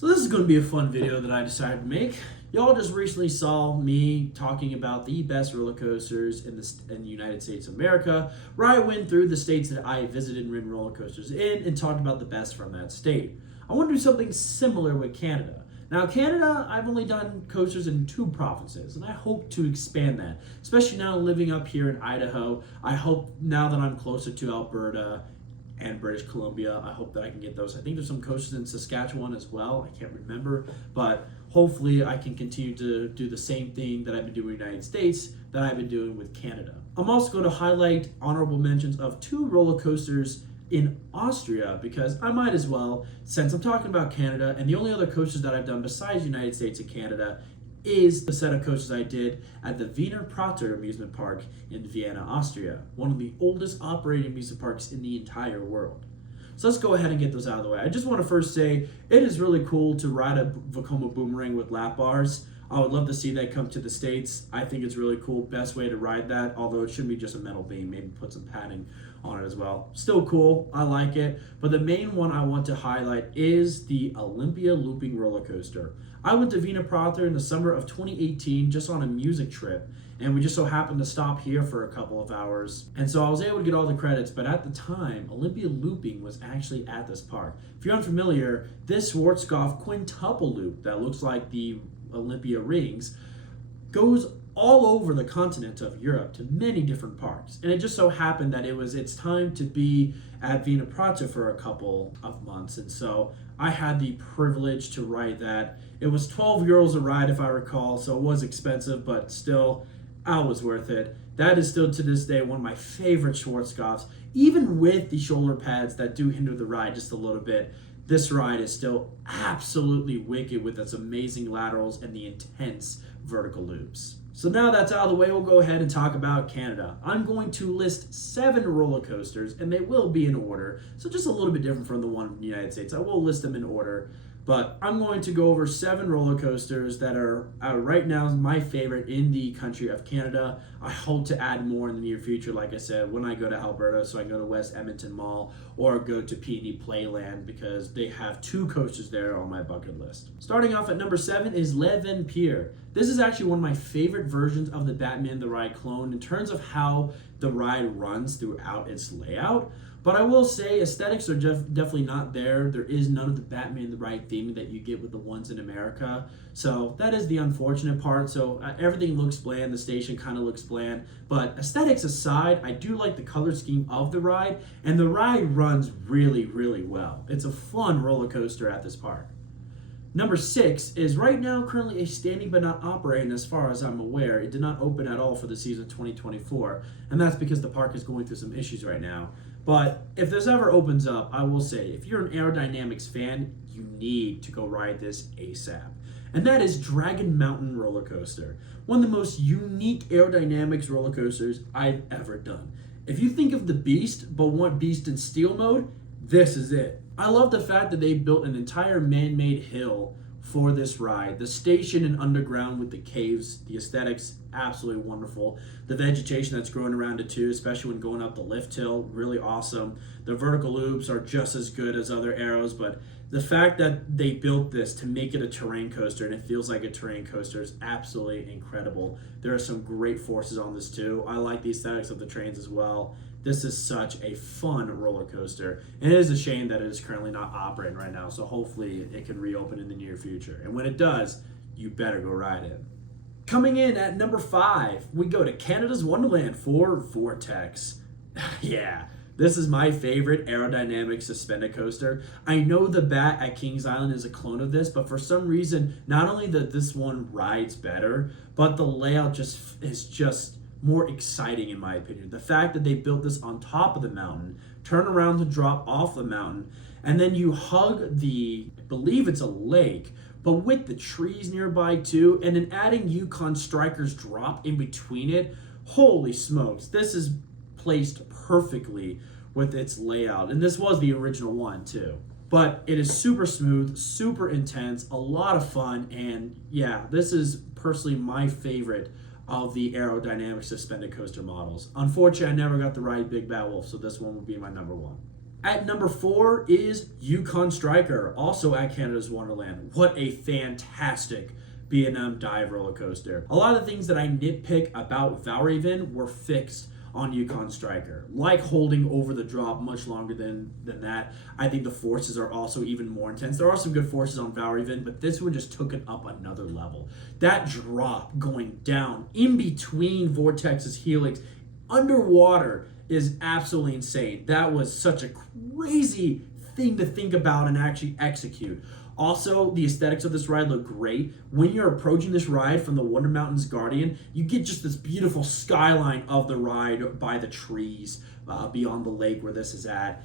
So this is going to be a fun video that I decided to make. Y'all just recently saw me talking about the best roller coasters in the United States of America, where I went through the states that I visited and ridden roller coasters in and talked about the best from that state. I want to do something similar with Canada. Now, Canada, I've only done coasters in 2 provinces, and I hope to expand that, especially now living up here in Idaho. I hope now that I'm closer to Alberta and British Columbia, I hope that I can get those. I think there's some coasters in Saskatchewan as well. I can't remember, but hopefully I can continue to do the same thing that I've been doing in the United States that I've been doing with Canada. I'm also going to highlight honorable mentions of 2 roller coasters in Austria because I might as well, since I'm talking about Canada, and the only other coasters that I've done besides the United States and Canada is the set of coasters I did at the Wiener Prater amusement park in Vienna, Austria, one of the oldest operating amusement parks in the entire world. So let's go ahead and get those out of the way. I just want to first say it is really cool to ride a Vekoma boomerang with lap bars. I would love to see that come to the States. I think it's really cool. Best way to ride that, although it shouldn't be just a metal beam. Maybe put some padding on it as well. Still cool. I like it. But the main one I want to highlight is the Olympia Looping Roller Coaster. I went to Wiener Prater in the summer of 2018 just on a music trip, and we just so happened to stop here for a couple of hours. And so I was able to get all the credits, but at the time, Olympia Looping was actually at this park. If you're unfamiliar, this Schwarzkopf quintuple loop that looks like the Olympia rings goes all over the continent of Europe to many different parks. And it just so happened that it's time to be at Wiener Prater for a couple of months. And so I had the privilege to ride that. It was 12 euros a ride if I recall, so it was expensive, but still, I was worth it. That is still to this day one of my favorite Schwarzkopfs. Even with the shoulder pads that do hinder the ride just a little bit, this ride is still absolutely wicked with its amazing laterals and the intense vertical loops. So now that's out of the way, we'll go ahead and talk about Canada. I'm going to list 7 roller coasters, and they will be in order, so just a little bit different from the one in the United States. I will list them in order, but I'm going to go over 7 roller coasters that are right now my favorite in the country of Canada. I hope to add more in the near future, like I said, when I go to Alberta, so I can go to West Edmonton Mall or go to PNE Playland because they have 2 coasters there on my bucket list. Starting off at number 7 is Le Vampire. This is actually one of my favorite versions of the Batman the Ride clone in terms of how the ride runs throughout its layout. But I will say aesthetics are definitely not there. There is none of the Batman the Ride theming that you get with the ones in America. So that is the unfortunate part. So everything looks bland. The station kind of looks bland. But aesthetics aside, I do like the color scheme of the ride. And the ride runs really, really well. It's a fun roller coaster at this park. Number 6 is right now currently a standing but not operating as far as I'm aware. It did not open at all for the season 2024, and that's because the park is going through some issues right now. But if this ever opens up, I will say, if you're an aerodynamics fan, you need to go ride this ASAP. And that is Dragon Mountain Roller Coaster, one of the most unique aerodynamics roller coasters I've ever done. If you think of the Beast, but want Beast in steel mode, this is it. I love the fact that they built an entire man-made hill for this ride. The station and underground with the caves, the aesthetics, absolutely wonderful. The vegetation that's growing around it too, especially when going up the lift hill, really awesome. The vertical loops are just as good as other arrows, but the fact that they built this to make it a terrain coaster and it feels like a terrain coaster is absolutely incredible. There are some great forces on this too. I like the aesthetics of the trains as well. This is such a fun roller coaster. And it is a shame that it is currently not operating right now, so hopefully it can reopen in the near future. And when it does, you better go ride it. Coming in at number 5, we go to Canada's Wonderland for Vortex. Yeah, this is my favorite aerodynamic suspended coaster. I know the Bat at Kings Island is a clone of this, but for some reason, not only that this one rides better, but the layout is just more exciting in my opinion. The fact that they built this on top of the mountain, turn around to drop off the mountain, and then you hug I believe it's a lake, but with the trees nearby too, and then adding Yukon Strikers drop in between it, holy smokes, this is placed perfectly with its layout. And this was the original one too. But it is super smooth, super intense, a lot of fun, and yeah, this is personally my favorite of the aerodynamic suspended coaster models. Unfortunately, I never got to ride Big Bad Wolf, so this one would be my number 1. At number 4 is Yukon Striker, also at Canada's Wonderland. What a fantastic B&M dive roller coaster. A lot of the things that I nitpick about Valravn were fixed on Yukon Striker, like holding over the drop much longer than that. I think the forces are also even more intense. There are some good forces on Valravn, but this one just took it up another level. That drop going down in between Vortex's helix underwater is absolutely insane. That was such a crazy thing to think about and actually execute. Also, the aesthetics of this ride look great. When you're approaching this ride from the Wonder Mountains Guardian, you get just this beautiful skyline of the ride by the trees beyond the lake where this is at.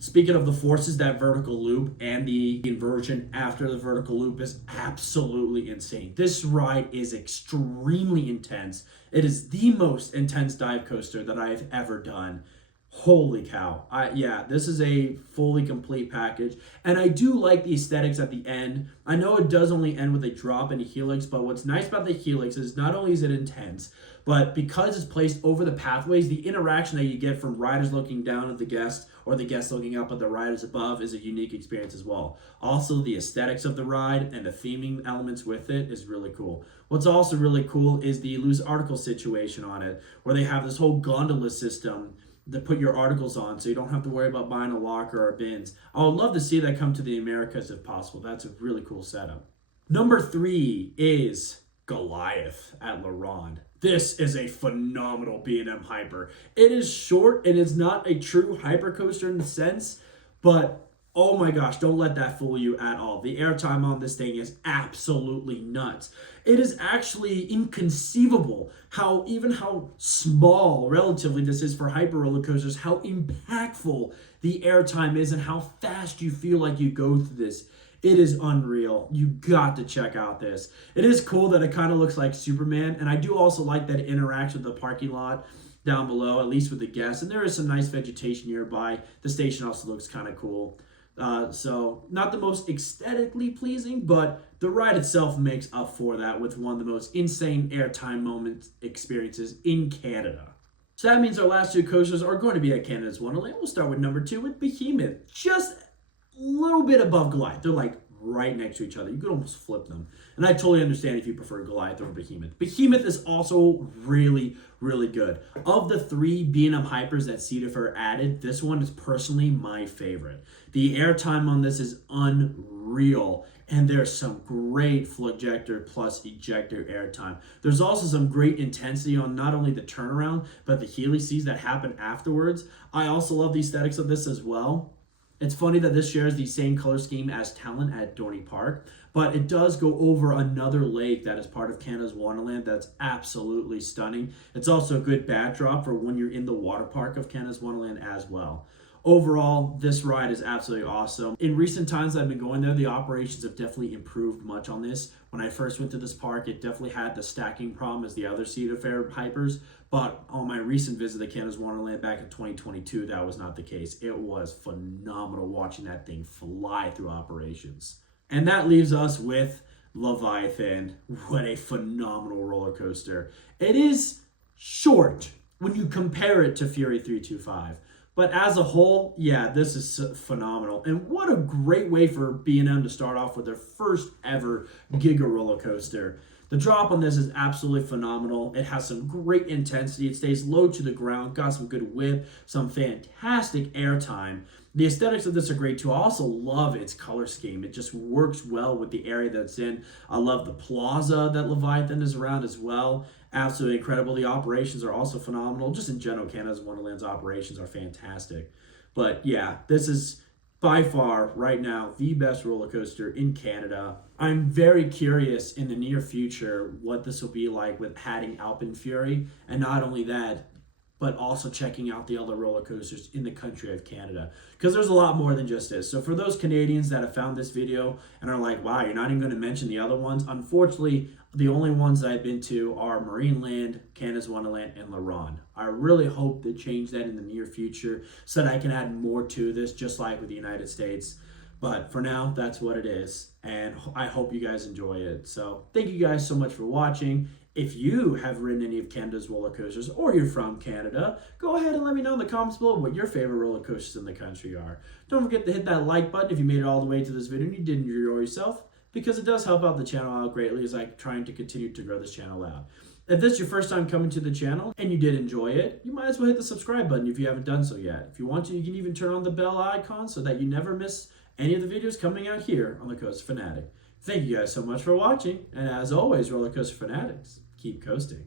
Speaking of the forces, that vertical loop and the inversion after the vertical loop is absolutely insane. This ride is extremely intense. It is the most intense dive coaster that I've ever done. Holy cow. Yeah, this is a fully complete package. And I do like the aesthetics at the end. I know it does only end with a drop in a helix, but what's nice about the helix is not only is it intense, but because it's placed over the pathways, the interaction that you get from riders looking down at the guests or the guests looking up at the riders above is a unique experience as well. Also, the aesthetics of the ride and the theming elements with it is really cool. What's also really cool is the loose article situation on it, where they have this whole gondola system to put your articles on, so you don't have to worry about buying a locker or bins. I would love to see that come to the Americas if possible. That's a really cool setup. Number 3 is Goliath at La Ronde. This is a phenomenal B&M Hyper. It is short and it's not a true hyper coaster in the sense, but oh my gosh, don't let that fool you at all. The airtime on this thing is absolutely nuts. It is actually inconceivable how small relatively this is for hyper roller coasters, how impactful the airtime is and how fast you feel like you go through this. It is unreal. You got to check out this. It is cool that it kind of looks like Superman, and I do also like that it interacts with the parking lot down below, at least with the guests, and there is some nice vegetation nearby. The station also looks kind of cool. So not the most aesthetically pleasing, but the ride itself makes up for that with one of the most insane airtime moments experiences in Canada. So that means our last 2 coasters are going to be at Canada's Wonderland. We'll start with number 2 with Behemoth. Just a little bit above Goliath. They're like right next to each other. You could almost flip them. And I totally understand if you prefer Goliath over Behemoth. Behemoth is also really, really good. Of the 3 B&M Hypers that Cedar added, this one is personally my favorite. The airtime on this is unreal. And there's some great Flojector plus ejector airtime. There's also some great intensity on not only the turnaround, but the helices that happen afterwards. I also love the aesthetics of this as well. It's funny that this shares the same color scheme as Talon at Dorney Park, but it does go over another lake that is part of Canada's Wonderland that's absolutely stunning. It's also a good backdrop for when you're in the water park of Canada's Wonderland as well. Overall, this ride is absolutely awesome. In recent times I've been going there, the operations have definitely improved much on this. When I first went to this park, it definitely had the stacking problem as the other Cedar Fair Hypers, but on my recent visit to Canada's Wonderland back in 2022, that was not the case. It was phenomenal watching that thing fly through operations. And that leaves us with Leviathan. What a phenomenal roller coaster. It is short when you compare it to Fury 325. But as a whole, yeah, this is phenomenal. And what a great way for B&M to start off with their first ever Giga roller coaster. The drop on this is absolutely phenomenal. It has some great intensity. It stays low to the ground, got some good whip, some fantastic airtime. The aesthetics of this are great too. I also love its color scheme. It just works well with the area that's in. I love the plaza that Leviathan is around as well. Absolutely incredible. The operations are also phenomenal. Just in general, Canada's Wonderland's operations are fantastic. But yeah, this is by far, right now, the best roller coaster in Canada. I'm very curious in the near future what this will be like with adding Alpine Fury. And not only that, but also checking out the other roller coasters in the country of Canada. Because there's a lot more than just this. So for those Canadians that have found this video and are like, wow, you're not even going to mention the other ones, unfortunately, the only ones that I've been to are Marineland, Canada's Wonderland, and La Ronde. I really hope to change that in the near future so that I can add more to this, just like with the United States. But for now, that's what it is. And I hope you guys enjoy it. So thank you guys so much for watching. If you have ridden any of Canada's roller coasters or you're from Canada, go ahead and let me know in the comments below what your favorite roller coasters in the country are. Don't forget to hit that like button if you made it all the way to this video and you did enjoy yourself, because it does help out the channel out greatly as I'm trying to continue to grow this channel out. If this is your first time coming to the channel and you did enjoy it, you might as well hit the subscribe button if you haven't done so yet. If you want to, you can even turn on the bell icon so that you never miss any of the videos coming out here on The Coaster Fanatic. Thank you guys so much for watching, and as always, Roller Coaster Fanatics, keep coasting.